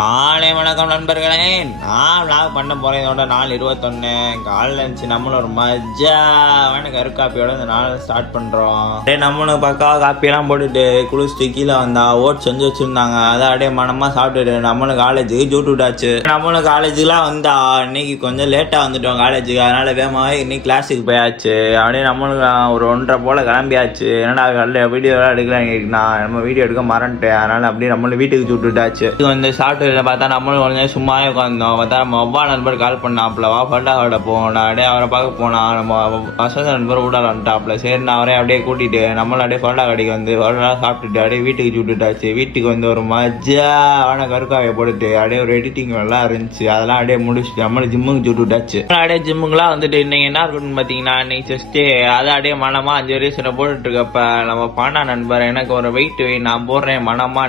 காலை வணக்கம் நண்பர்களே. நான் விளாக் பண்ண போகிறேன். இதோட நாள் 21 காலையில் இருந்துச்சு. நம்மளும் ஒரு மஜாவான கருக்காப்பியோட இந்த நாள் ஸ்டார்ட் பண்ணுறோம். நம்மளும் பக்காவா காப்பியெல்லாம் போட்டுட்டு குளிச்சுட்டு கீழே வந்தா ஓட் செஞ்சு வச்சுருந்தாங்க. அதை அப்படியே மனமாக சாப்பிட்டுட்டு நம்மளும் காலேஜுக்கு ஜூட்டு விட்டாச்சு. நம்மளும் காலேஜுக்குலாம் வந்தா இன்னைக்கு கொஞ்சம் லேட்டாக வந்துட்டோம் காலேஜுக்கு. அதனால வேகமாக இன்னைக்கு கிளாஸுக்கு போயாச்சு. அப்படியே நம்மளுக்கு ஒரு 1:30 போல் கிளம்பியாச்சு. என்னடா காலையில் வீடியோலாம் எடுக்கலாம்னா நம்ம வீடியோ எடுக்க மறந்துட்டேன். அதனால அப்படியே நம்மளும் வீட்டுக்கு ஜூட்டு விட்டாச்சு. வந்து சாப்பிட்டு பார்த்தா நம்மளும் கொஞ்சம் சும்மாவே உட்காந்தோம். பார்த்தா நம்ம ஒவ்வா நண்பர் கால் பண்ணாப்புல, வா பண்டாவோட போனா அப்படியே அவரை பார்க்க போனா. நம்ம வசந்த நண்பர் விடாலான்ட்டாப்புல. சரி நான் அவரே அப்படியே கூட்டிட்டு நம்மளும் அப்படியே பண்டா கடைக்கு வந்து பண்டா சாப்பிட்டுட்டு அப்படியே வீட்டுக்கு சுட்டுட்டாச்சு. வீட்டுக்கு வந்து ஒரு மஜாவான கருக்காவை போட்டுட்டு அப்படியே ஒரு எடிட்டிங் எல்லாம் இருந்துச்சு. அதெல்லாம் அப்படியே முடிச்சுட்டு நம்மளும் ஜிம்முக்கு சுட்டுட்டாச்சு. அப்படியே ஜிம்முக்குலாம் வந்துட்டு இன்னைக்கு என்ன இருக்குன்னு பார்த்தீங்கன்னா இன்னைக்கு ஜஸ்ட்டு அதை அப்படியே மனமா 5 ரீசனை போட்டுட்டு இருக்கப்ப நம்ம பாண்டா நண்பர் எனக்கு ஒரு வெயிட் நான் போடுறேன் மனமா.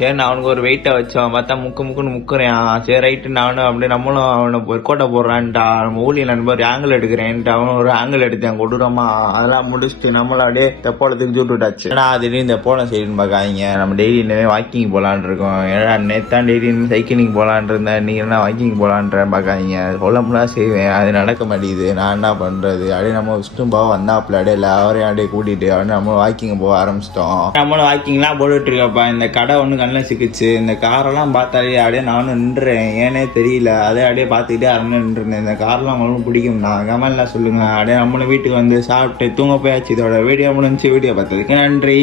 சரி நான் அவனுக்கு ஒரு வெயிட்டை வச்சோம். பார்த்தா முக்குன்னு முக்குறேன். சரி ரைட்டு நானும் அப்படியே நம்மளும் அவனை ஒர்க்கோட்டை போடுறான்ட்டா. நம்ம ஊழிய நண்பர் ஆங்கிள் எடுக்கிறேன்ட்டு அவனும் ஒரு ஆங்கிள் எடுத்தேன் கொடூரமா. அதெல்லாம் முடிச்சுட்டு நம்மளும் அப்படியே தெப்போலத்துக்கு சுட்டு விட்டாச்சு. ஏன்னா திடீர்னு தெப்போலம் சைடுன்னு பார்க்காதீங்க. நம்ம டெய்லி இனிமே வாக்கிங் போகலான் இருக்கோம். ஏன்னா நேத்தான் டெய்லி சைக்கிளிங் போகலான் இருந்தேன். நீங்க என்ன வாக்கிங் போகலான்ற பார்க்காதீங்க. சொல்லமுலாம் செய்வேன், அது நடக்க மாட்டேங்குது. நான் என்ன பண்றது? அப்படியே நம்ம விஷ்ணு பாவா வந்தாப்புல அப்படியே எல்லாரையும் அப்படியே கூட்டிட்டு அப்படியே நம்ம வாக்கிங் போக ஆரம்பிச்சிட்டோம். நம்மளும் வாக்கிங்லாம் போட்டுட்டு இருக்கப்பா. இந்த கடை ஒன்று கண்ணில் சிக்கிச்சு. இந்த காரெல்லாம் பார்த்தாலே அப்படியே நானும் நின்றுறேன். ஏன்னே தெரியல. அதே அப்படியே பார்த்துக்கிட்டே அறந்து நின்றுருந்தேன். இந்த கார்லாம் உங்களுக்கு பிடிக்கும்னா கமெண்ட்லாம் சொல்லுங்க. அப்படியே நம்மளும் வீட்டுக்கு வந்து சாப்பிட்டு தூங்க போயாச்சு. இதோட வீடியோ முடிஞ்சு. வீடியோ பார்த்ததுக்கு நன்றி.